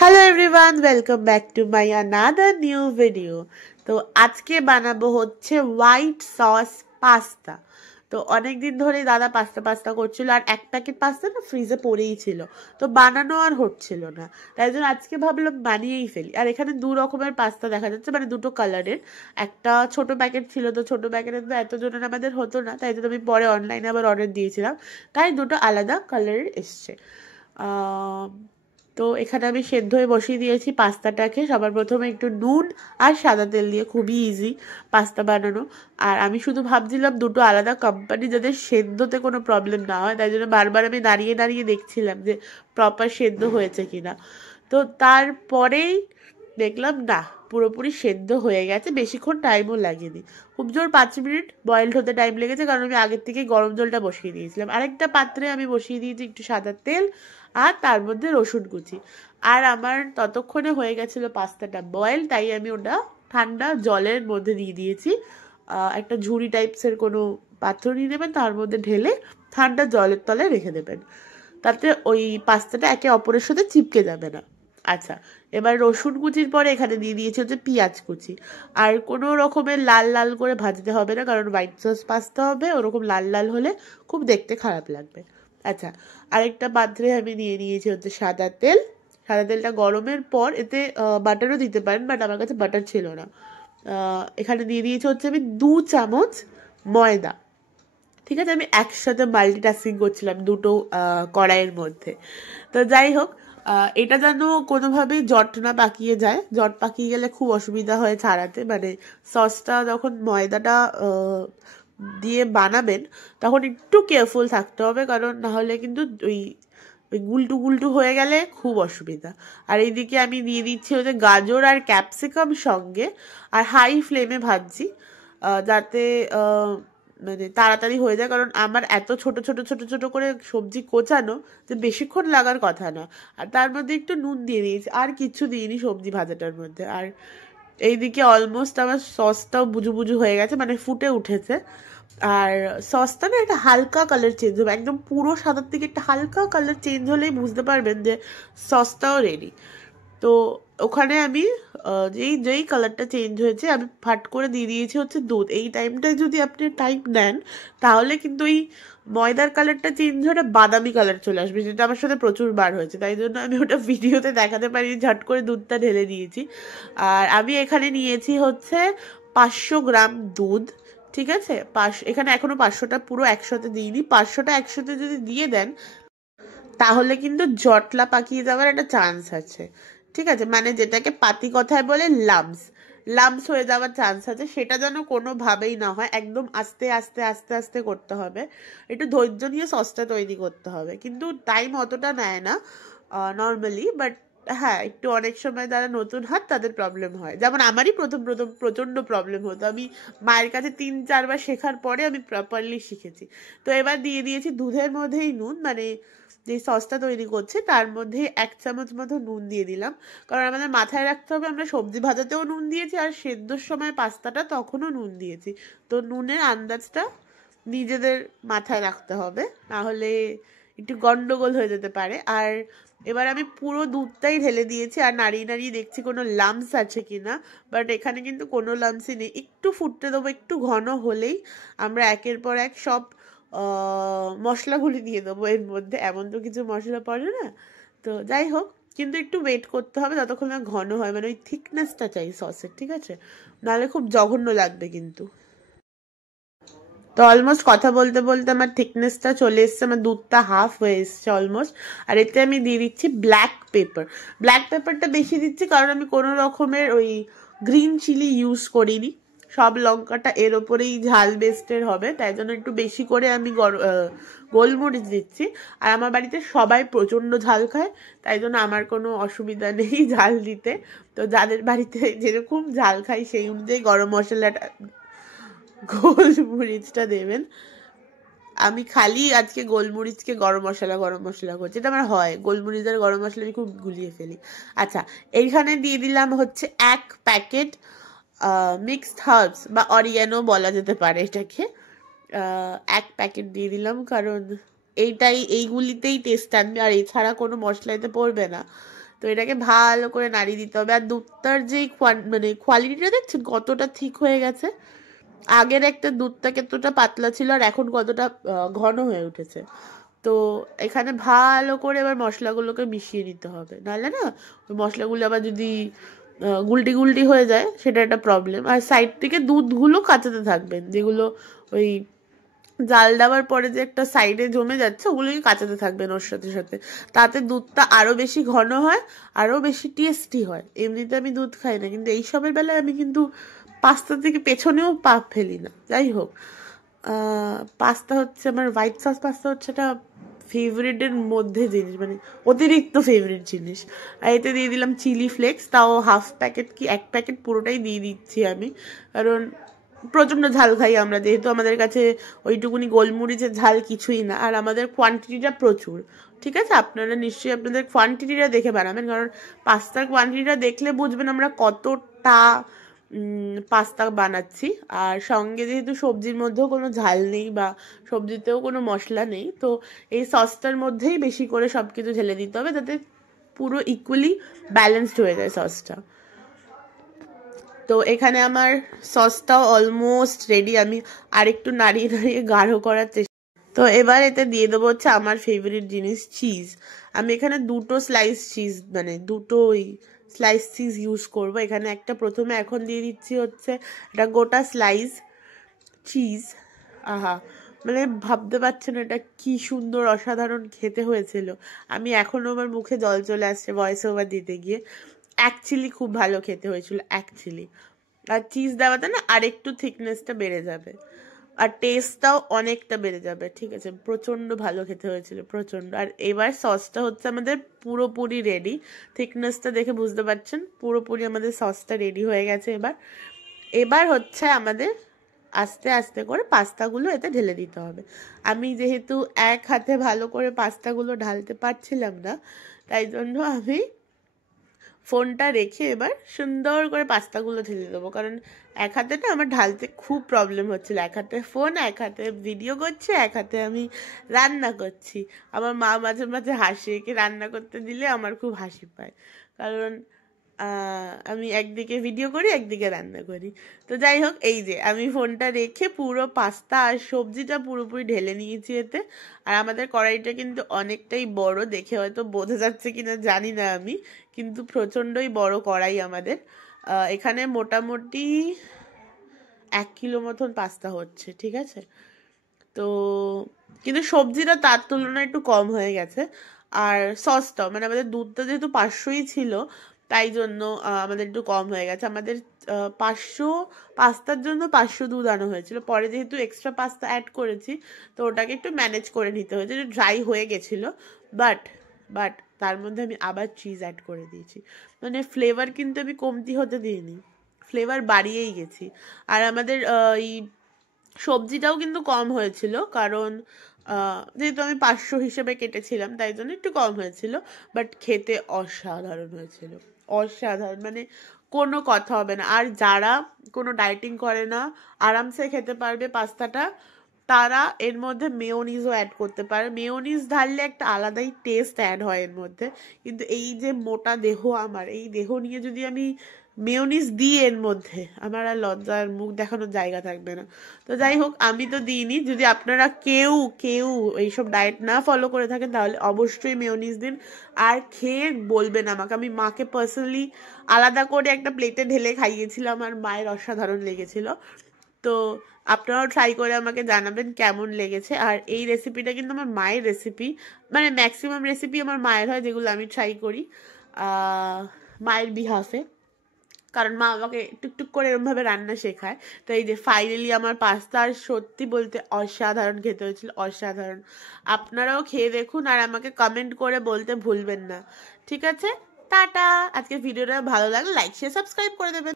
Hello everyone, welcome back to my another new video. তো আজকে বানাবো হচ্ছে হোয়াইট সস পাস্তা। তো অনেকদিন ধরেই দাদা পাস্তা পাস্তা করছিল, আর এক প্যাকেট পাস্তা না ফ্রিজে পড়েই ছিল, তো বানানো আর হচ্ছিল না। তাই জন্য আজকে ভাবলাম বানিয়েই ফেলি। আর এখানে দু রকমের পাস্তা দেখা যাচ্ছে, মানে দুটো কালারের। একটা ছোট প্যাকেট ছিল, তো ছোট প্যাকেটের তো এতজনের আমাদের হতো না, তাই জন্য আমি পরে অনলাইনে আবার অর্ডার দিয়েছিলাম, তাই দুটো আলাদা কালারের এসছে। তো এখানে আমি সেদ্ধ হয়ে বসিয়ে দিয়েছি পাস্তাটাকে। সবার প্রথমে একটু নুন আর সাদা তেল দিয়ে, খুবই ইজি পাস্তা বানানো। আর আমি শুধু ভাবছিলাম দুটো আলাদা কোম্পানি, যাদের সেদ্ধতে কোনো প্রবলেম না হয়, তাই জন্য বারবার আমি দাঁড়িয়ে দাঁড়িয়ে দেখছিলাম যে প্রপার সেদ্ধ হয়েছে কিনা। তো তারপরেই দেখলাম না, পুরোপুরি সেদ্ধ হয়ে গেছে, বেশিক্ষণ টাইমও লাগেনি। খুব জোর 5 মিনিট বয়েলড হতে টাইম লেগেছে, কারণ আমি আগের থেকে গরম জলটা বসিয়ে দিয়েছিলাম। আরেকটা পাত্রে আমি বসিয়ে দিয়েছি একটু সাদা তেল, আর তার মধ্যে রসুন কুচি। আর আমার ততক্ষণে হয়ে গেছিলো পাস্তাটা বয়েল, তাই আমি ওটা ঠান্ডা জলের মধ্যে দিয়ে দিয়েছি। একটা ঝুড়ি টাইপসের কোনো পাত্র নিয়ে নেবেন, তার মধ্যে ঢেলে ঠান্ডা জলের তলায় রেখে দেবেন, তাতে ওই পাস্তাটা একে অপরের সাথে চিপকে যাবে না। আচ্ছা, এবার রসুন কুচির পরে এখানে দিয়ে দিয়েছি হচ্ছে পেঁয়াজ কুচি। আর কোনো রকমের লাল লাল করে ভাজতে হবে না, কারণ হোয়াইট সস পাস্তা হবে, ওরকম লাল লাল হলে খুব দেখতে খারাপ লাগবে। আচ্ছা, আরেকটা পাত্রে আমি নিয়ে নিয়েছি হচ্ছে সাদা তেল। সাদা তেলটা গরমের পর এতে বাটারও দিতে পারেন, বাট আমার কাছে বাটার ছিল না। এখানে দিয়ে দিয়েছি হচ্ছে আমি 2 চামচ ময়দা। ঠিক আছে, আমি একসাথে মাল্টিটাস্কিং করছিলাম দুটো কড়াইয়ের মধ্যে। তো যাই হোক, এটা যেন কোনোভাবেই জট না পাকিয়ে যায়। জট পাকিয়ে গেলে খুব অসুবিধা হয় ছাড়াতে, মানে সসটা যখন ময়দাটা দিয়ে বানাবেন তখন একটু কেয়ারফুল থাকতে হবে, কারণ নাহলে কিন্তু ওই ওই গুলটু গুলটু হয়ে গেলে খুব অসুবিধা। আর এইদিকে আমি দিয়ে দিচ্ছি হচ্ছে গাজর আর ক্যাপসিকাম সঙ্গে, আর হাই ফ্লেমে ভাজছি, যাতে মানে তাড়াতাড়ি হয়ে যায়, কারণ আমার এত ছোট ছোট ছোট ছোট করে সবজি কোচানো যে বেশিক্ষণ লাগার কথা না। আর তার মধ্যে একটু নুন দিয়ে দিয়েছি, আর কিছু দিইনি সবজি ভাজাটার মধ্যে। আর এইদিকে অলমোস্ট আমার সসটাও বুজু বুজু হয়ে গেছে, মানে ফুটে উঠেছে। আর সসটা না একটা হালকা কালার চেঞ্জ হবে, একদম পুরো সাদার থেকে একটা হালকা কালার চেঞ্জ হলেই বুঝতে পারবেন যে সসটাও রেডি। তো ওখানে আমি যেই যেই কালারটা চেঞ্জ হয়েছে আমি ফাট করে দিয়ে দিয়েছি হচ্ছে দুধ। এই টাইমটায় যদি আপনি টাইম নেন, তাহলে কিন্তু ওই ময়দার কালারটা চেঞ্জ হয়ে বাদামি কালার চলে আসবে, যেটা আমার সাথে প্রচুর বার হয়েছে। তাই জন্য আমি ওটা ভিডিওতে দেখাতে পারি, ঝট করে দুধটা ঢেলে দিয়েছি। আর আমি এখানে নিয়েছি হচ্ছে 500 গ্রাম দুধ। ঠিক আছে, এখানে এখনো 500টা পুরো একসাথে দিইনি। 500টা একসাথে যদি দিয়ে দেন, তাহলে কিন্তু জটলা পাকিয়ে যাওয়ার একটা চান্স আছে। ঠিক আছে, মানে যেটাকে পাতি কথায় বলে লামস, লামস হয়ে যাওয়ার চান্স আছে। সেটা যেন কোনোভাবেই না হয়, একদম আস্তে আস্তে আস্তে আস্তে করতে হবে। একটু ধৈর্য নিয়ে সসটা তৈরি করতে হবে, কিন্তু টাইম অতটা নেয় না নর্মালি। বাট হ্যাঁ, একটু অনেক সময় যারা নতুন হাত তাদের প্রবলেম হয়, যেমন আমারই প্রথম প্রথম প্রচণ্ড প্রবলেম হতো। আমি মায়ের কাছে 3-4 বার শেখার পরে আমি প্রপারলি শিখেছি। তো এবার দিয়ে দিয়েছি দুধের মধ্যেই নুন, মানে যে সসটা তৈরি করছে তার মধ্যে 1 চামচ মতো নুন দিয়ে দিলাম, কারণ আমাদের মাথায় রাখতে হবে আমরা সবজি ভাজাতেও নুন দিয়েছি, আর সেদ্ধর সময় পাস্তাটা তখনও নুন দিয়েছি। তো নুনের আন্দাজটা নিজেদের মাথায় রাখতে হবে, নাহলে একটু গন্ডগোল হয়ে যেতে পারে। আর এবার আমি পুরো দুধটাই ঢেলে দিয়েছি, আর নাড়িয়ে নাড়িয়ে দেখছি কোনো লামস আছে কিনা। বাট এখানে কিন্তু কোনো লামসই নেই। একটু ফুটতে দেবো, একটু ঘন হলেই আমরা একের পর এক সব মশলাগুলি দিয়ে দেবো এর মধ্যে। এমন তো কিছু মশলা পড়ে না। তো যাই হোক, কিন্তু একটু ওয়েট করতে হবে যতক্ষণ না ঘন হয়, মানে ওই থিকনেসটা চাই সসের। ঠিক আছে, নাহলে খুব জঘন্য লাগবে কিন্তু। তো অলমোস্ট কথা বলতে বলতে আমার থিকনেসটা চলে এসছে, আমার দুধটা হাফ হয়ে এসছে অলমোস্ট। আর এতে আমি দিয়ে দিচ্ছি ব্ল্যাক পেপার। ব্ল্যাক পেপারটা বেশি দিচ্ছি কারণ আমি কোনো রকমের ওই গ্রিন চিলি ইউজ করিনি। সব লঙ্কাটা এর ওপরেই ঝাল বেস্টের হবে, তাই জন্য একটু বেশি করে আমি গোলমরিচ দিচ্ছি। আর আমার বাড়িতে সবাই প্রচণ্ড ঝাল খায়, তাই জন্য আমার কোনো অসুবিধা নেই ঝাল দিতে। তো যাদের বাড়িতে যেরকম ঝাল খাই সেই অনুযায়ী গরম মশলাটা, গোলমরিচটা দেবেন। আমি খালি আজকে গোলমরিচকে গরম মশলা করছি, এটা আমার হয়, গোলমরিচ আর গরম মশলা আমি খুব গুলিয়ে ফেলি। আচ্ছা, এইখানে দিয়ে দিলাম হচ্ছে 1 প্যাকেট মিক্সড হার্বস বা অরিগ্যানো বলা যেতে পারে এটাকে। 1 প্যাকেট দিয়ে দিলাম, কারণ এইগুলিতেই টেস্ট আনবে, আর এছাড়া কোনো মশলা এতে পড়বে না। তো এটাকে ভালো করে নাড়িয়ে দিতে হবে। আর দুধটার যেই মানে কোয়ালিটিটা দেখছেন কতটা ঠিক হয়ে গেছে। আগের একটা দুধটা কতটা পাতলা ছিল আর এখন কতটা ঘন হয়ে উঠেছে। তো এখানে ভালো করে এবার মশলাগুলোকে মিশিয়ে নিতে হবে, নাহলে না ওই মশলাগুলো আবার যদি গুলটি গুলটি হয়ে যায় সেটা একটা প্রবলেম। আর সাইড থেকে দুধগুলো কাচাতে থাকবেন, যেগুলো ওই জাল দেওয়ার পরে যে একটা সাইডে জমে যাচ্ছে ওগুলোকে কাচাতে থাকবেন ওর সাথে সাথে। তাতে দুধটা আরও বেশি ঘন হয়, আরও বেশি টেস্টি হয়। এমনিতে আমি দুধ খাই না, কিন্তু এইসবের বেলায় আমি কিন্তু পাস্তা থেকে পেছনেও পা ফেলি না। যাই হোক, পাস্তা হচ্ছে আমার হোয়াইট সস পাস্তা হচ্ছে একটা ফেভারিটের মধ্যে জিনিস, মানে অতিরিক্ত ফেভারিট জিনিস। আর এতে দিয়ে দিলাম চিলি ফ্লেক্স, তাও হাফ প্যাকেট কি 1 প্যাকেট পুরোটাই দিয়ে দিচ্ছি আমি, কারণ প্রচণ্ড ঝাল খাই আমরা, যেহেতু আমাদের কাছে ওইটুকুনি গোলমরিচের ঝাল কিছুই না, আর আমাদের কোয়ান্টিটিটা প্রচুর। ঠিক আছে, আপনারা নিশ্চয়ই আপনাদের কোয়ান্টিটিটা দেখে বানাবেন, কারণ পাস্তার কোয়ান্টিটিটা দেখলে বুঝবেন আমরা কতটা পাস্তা বানাচ্ছি। আর সঙ্গে যেহেতু সবজির মধ্যেও কোনো ঝাল নেই বা সবজিতেও কোনো মশলা নেই, তো এই সসটার মধ্যেই বেশি করে সব কিছু ঢেলে দিতে হবে, যাতে পুরো ইকুয়ালি ব্যালেন্সড হয়ে যায় সসটা। তো এখানে আমার সসটাও অলমোস্ট রেডি, আমি আরেকটু নাড়িয়ে নাড়িয়ে গাঢ় করার চেষ্টা। তো এবার এতে দিয়ে দেবো হচ্ছে আমার ফেভারিট জিনিস, চিজ। আমি এখানে 2টো স্লাইস চিজ, মানে 2টোই স্লাইস চিজ ইউজ করব এখানে। একটা প্রথমে এখন দিয়ে দিচ্ছি হচ্ছে এটা গোটা স্লাইস চিজ। আহা, মানে ভাবতে পারছেন এটা কি সুন্দর অসাধারণ খেতে হয়েছিল। আমি এখনও আমার মুখে জল চলে আসছে ভয়েস ওভার দিতে গিয়ে। অ্যাকচুয়ালি খুব ভালো খেতে হয়েছিল অ্যাকচুয়ালি। আর চিজ দেওয়াতে না আরেকটু থিকনেসটা বেড়ে যাবে, আর টেস্টটাও অনেকটা বেড়ে যাবে। ঠিক আছে, প্রচণ্ড ভালো খেতে হয়েছিল, প্রচণ্ড। আর এবার সসটা হচ্ছে আমাদের পুরোপুরি রেডি। থিকনেসটা দেখে বুঝতে পারছেন পুরোপুরি আমাদের সসটা রেডি হয়ে গেছে। এবার হচ্ছে আমাদের আস্তে আস্তে করে পাস্তাগুলো এতে ঢেলে দিতে হবে। আমি যেহেতু এক হাতে ভালো করে পাস্তাগুলো ঢালতে পারছিলাম না, তাই জন্য আমি ফোনটা রেখে এবার সুন্দর করে পাস্তাগুলো ঢেলে দেবো, কারণ এক হাতে না আমার ঢালতে খুব প্রবলেম হচ্ছিল। এক হাতে ফোন, এক হাতে ভিডিও করছি, এক হাতে আমি রান্না করছি। আমার মা মাঝে মাঝে হাসে, একে রান্না করতে দিলে আমার খুব হাসি পায়, কারণ আমি একদিকে ভিডিও করি একদিকে রান্না করি। তো যাই হোক, এই যে আমি ফোনটা রেখে পুরো পাস্তা আর সবজিটা পুরোপুরি ঢেলে নিয়েছি এতে। আর আমাদের কড়াইটা কিন্তু অনেকটাই বড়, দেখে হয়তো বোঝা যাচ্ছে কিনা জানি না আমি, কিন্তু প্রচণ্ডই বড় কড়াই আমাদের। এখানে মোটামুটি 1 কিলো মতন পাস্তা হচ্ছে। ঠিক আছে, তো কিন্তু সবজিটা তার তুলনায় একটু কম হয়ে গেছে। আর সসটাও, মানে আমাদের দুধটা যেহেতু 500ই ছিল, তাই জন্য আমাদের একটু কম হয়ে গেছে। আমাদের 500 পাস্তার জন্য 500 দুধ আনা হয়েছিল, পরে যেহেতু এক্সট্রা পাস্তা অ্যাড করেছি তো ওটাকে একটু ম্যানেজ করে নিতে হয়েছে, একটু ড্রাই হয়ে গেছিলো। বাট তার মধ্যে আমি আবার চিজ অ্যাড করে দিয়েছি, মানে ফ্লেভার কিন্তু আমি কমতি হতে দিইনি, ফ্লেভার বাড়িয়েই গেছি। আর আমাদের এই সবজিটাও কিন্তু কম হয়েছিল, কারণ যেহেতু আমি 500 হিসেবে কেটেছিলাম তাই জন্য একটু কম হয়েছিল। বাট খেতে অসাধারণ হয়েছিল, অসাধারণ, মানে কোনো কথা হবে না। আর যারা কোনো ডায়েটিং করে না আরামসে খেতে পারবে পাস্তাটা, তারা এর মধ্যে মেয়োনিজও অ্যাড করতে পারে। মেয়োনিজ ঢাললে একটা আলাদাই টেস্ট অ্যাড হয় এর মধ্যে, কিন্তু এই যে মোটা দেহ আমার, এই দেহ নিয়ে যদি আমি মেয়োনিজ দিই এর মধ্যে, আমার আর লজ্জার মুখ দেখানোর জায়গা থাকবে না। তো যাই হোক, আমি তো দিইনি। যদি আপনারা কেউ এইসব ডায়েট না ফলো করে থাকেন তাহলে অবশ্যই মেয়োনিজ দিন, আর খেয়ে বলবেন আমাকে। আমি মাকে পার্সোনালি আলাদা করে একটা প্লেটে ঢেলে খাইয়েছিলাম, আমার মায়ের অসাধারণ লেগেছিল। তো আপনারাও ট্রাই করে আমাকে জানাবেন কেমন লেগেছে। আর এই রেসিপিটা কিন্তু আমার মায়ের রেসিপি, মানে ম্যাক্সিমাম রেসিপি আমার মায়ের হয় যেগুলো আমি ট্রাই করি মায়ের বিহাফে, কারণ মা আমাকে টুকটুক করে এরমভাবে রান্না শেখায়। তো এই যে ফাইনালি আমার পাস্তা, আর সত্যি বলতে অসাধারণ খেতে হয়েছিল, অসাধারণ। আপনারাও খেয়ে দেখুন আর আমাকে কমেন্ট করে বলতে ভুলবেন না। ঠিক আছে, টাটা। আজকে ভিডিওটা ভালো লাগলে লাইক শেয়ার সাবস্ক্রাইব করে দেবেন।